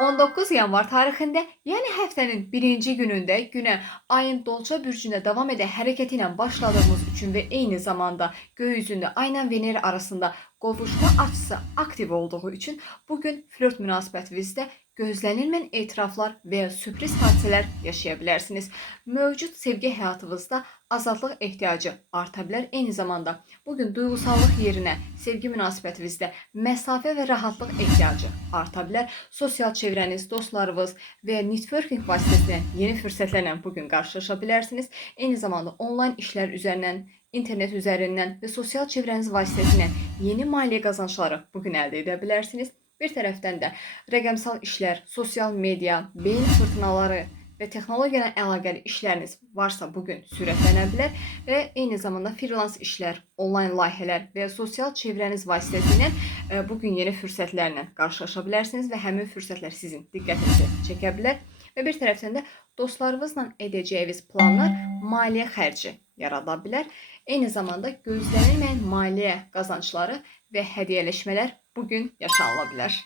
19 yanvar tarixində, yəni həftənin birinci günündə günə ayın Dolça bürcündə davam edən hərəkəti ilə başladığımız üçün və eyni zamanda göy üzündə ayla Vener arasında qovuşma açısı aktiv olduğu üçün bugün flört münasibətinizdə gözlənilməyən etiraflar və ya sürpriz hadisələr yaşaya bilərsiniz. Mövcud sevgi həyatınızda azadlıq ehtiyacı arta bilər. Eyni zamanda bugün duyğusallıq yerinə sevgi münasibətinizdə məsafə və rahatlıq ehtiyacı arta bilər. Sosial çevrəniz, dostlarınız və ya networking vasitəsilə yeni fürsətlərlə bugün qarşılaşa bilərsiniz. Eyni zamanda onlayn işlər üzərindən, internet üzərindən və sosial çevrəniz vasitəsilə yeni maliyyə qazançları bugün əldə edə bilərsiniz. Bir tərəfdən də rəqəmsal işlər, sosial media, beyin fırtınaları və texnologiyalarla əlaqəli işləriniz varsa bugün sürətlənə bilər və eyni zamanda freelance işlər, onlayn layihələr və ya sosial çevrəniz vasitəsilə bugün yeni fürsətlərlə qarşılaşa bilərsiniz və həmin fürsətlər sizin diqqətinizi çəkə bilər. Və bir tərəfdən də dostlarınızla edəcəyiniz planlar maliyyə xərci yarada bilər. Eyni zamanda gözlənilməyən maliyyə qazançları və hədiyyələşmələr bugün yaşanıla bilər.